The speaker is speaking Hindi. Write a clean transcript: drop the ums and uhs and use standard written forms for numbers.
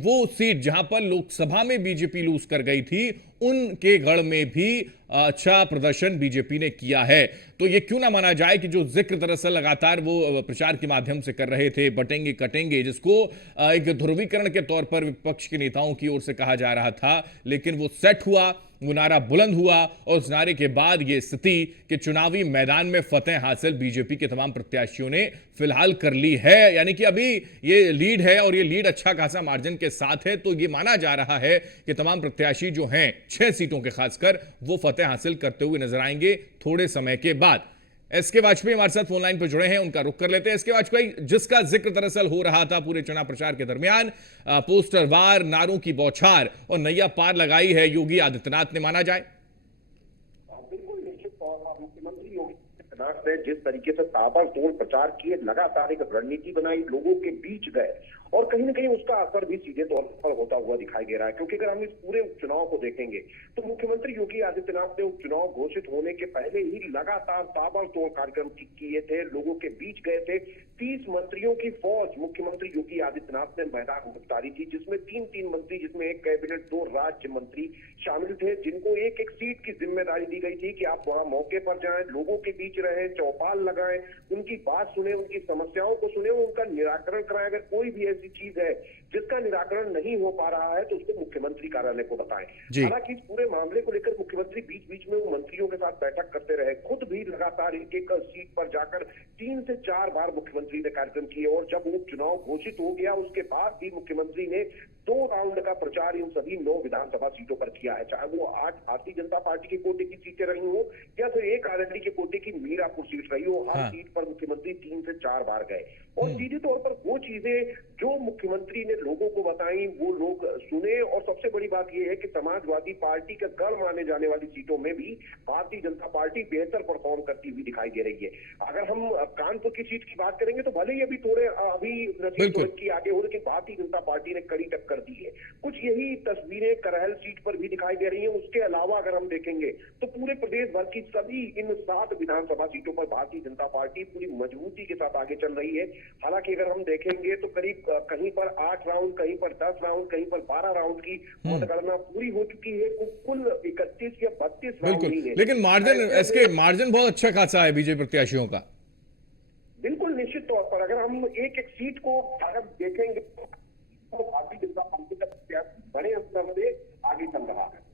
वो सीट जहां पर लोकसभा में बीजेपी लूज कर गई थी, उनके गढ़ में भी अच्छा प्रदर्शन बीजेपी ने किया है। तो ये क्यों ना माना जाए कि जो जिक्र दरअसल लगातार वो प्रचार के माध्यम से कर रहे थे, बटेंगे कटेंगे, जिसको एक ध्रुवीकरण के तौर पर विपक्ष के नेताओं की ओर से कहा जा रहा था, लेकिन वो सेट हुआ, वो नारा बुलंद हुआ और उस नारे के बाद ये स्थिति कि चुनावी मैदान में फतेह हासिल बीजेपी के तमाम प्रत्याशियों ने फिलहाल कर ली है। यानी कि अभी ये लीड है और ये लीड अच्छा खासा मार्जिन के साथ है। तो ये माना जा रहा है कि तमाम प्रत्याशी जो हैं 6 सीटों के खासकर, वो फतेह हासिल करते हुए नजर आएंगे थोड़े समय के बाद। एसके वाजपेयी हमारे साथ फोन लाइन पर जुड़े हैं, उनका रुख कर लेते हैं। एसके वाजपेयी, जिसका जिक्र दरअसल हो रहा था पूरे चुनाव प्रचार के दरमियान, पोस्टर वार, नारों की बौछार और नैया पार लगाई है योगी आदित्यनाथ ने, माना जाए? बिल्कुल निश्चित तौर पर मुख्यमंत्री योगी आदित्यनाथ ने जिस तरीके से ताबड़तोड़ प्रचार किए, लगातार एक रणनीति बनाई, लोगों के बीच गए और कहीं ना कहीं उसका असर भी सीधे तौर पर होता हुआ दिखाई दे रहा है। क्योंकि अगर हम इस पूरे उपचुनाव को देखेंगे तो मुख्यमंत्री योगी आदित्यनाथ ने उपचुनाव घोषित होने के पहले ही लगातार ताबड़तोड़ कार्यक्रम किए थे, लोगों के बीच गए थे। 30 मंत्रियों की फौज मुख्यमंत्री योगी आदित्यनाथ ने मैदान में उतारी थी, जिसमें 3 मंत्री, जिसमें एक कैबिनेट, 2 राज्य मंत्री शामिल थे, जिनको एक एक सीट की जिम्मेदारी दी गई थी कि आप वहां मौके पर जाएं, लोगों के बीच रहें, चौपाल लगाएं, उनकी बात सुने, उनकी समस्याओं को सुने, उनका निराकरण कराएं। अगर कोई भी ऐसी चीज है जिसका निराकरण नहीं हो पा रहा है तो उसको मुख्यमंत्री कार्यालय को बताएं। हालांकि इस पूरे मामले को लेकर मुख्यमंत्री बीच बीच में वो मंत्रियों के साथ बैठक करते रहे, खुद भी लगातार एक एक सीट पर जाकर 3 से 4 बार मुख्यमंत्री ने कार्यक्रम किए और जब उपचुनाव घोषित हो गया उसके बाद भी मुख्यमंत्री ने 2 राउंड का प्रचार इन सभी 9 विधानसभा सीटों पर किया है, चाहे वो 8 भारतीय जनता पार्टी के कोटे की सीटें रही हो या फिर एक आरएलडी के कोटे की मीरापुर सीट रही हो। हर सीट पर मुख्यमंत्री 3 से 4 बार गए और सीधे तौर पर वो चीजें जो मुख्यमंत्री ने लोगों को बताई वो लोग सुने। और सबसे बड़ी बात यह है कि समाजवादी पार्टी का गढ़ माने जाने वाली सीटों में भी भारतीय जनता पार्टी बेहतर परफॉर्म करती हुई दिखाई दे रही है। अगर हम कानपुर की सीट की बात करेंगे तो भले ही अभी थोड़े नसीब की आगे हो, लेकिन भारतीय जनता पार्टी ने कड़ी टक्कर दी है। कुछ यही तस्वीरें करहल सीट पर भी दिखाई दे रही है। उसके अलावा अगर हम देखेंगे तो पूरे प्रदेश भर की सभी इन 7 विधानसभा सीटों पर भारतीय जनता पार्टी पूरी मजबूती के साथ आगे चल रही है। हालांकि अगर हम देखेंगे तो करीब कहीं पर 8 राउंड, कहीं पर 10 राउंड, कहीं पर 12 राउंड की मतगणना पूरी हो चुकी है। कुल 31 या 32 राउंड ही है, लेकिन मार्जिन, इसके मार्जिन बहुत अच्छा खासा है बीजेपी प्रत्याशियों का। बिल्कुल निश्चित तौर पर अगर हम एक एक सीट को अगर देखेंगे तो भारतीय जनता पार्टी का प्रत्याशी बड़े अंतर से आगे चल रहा है।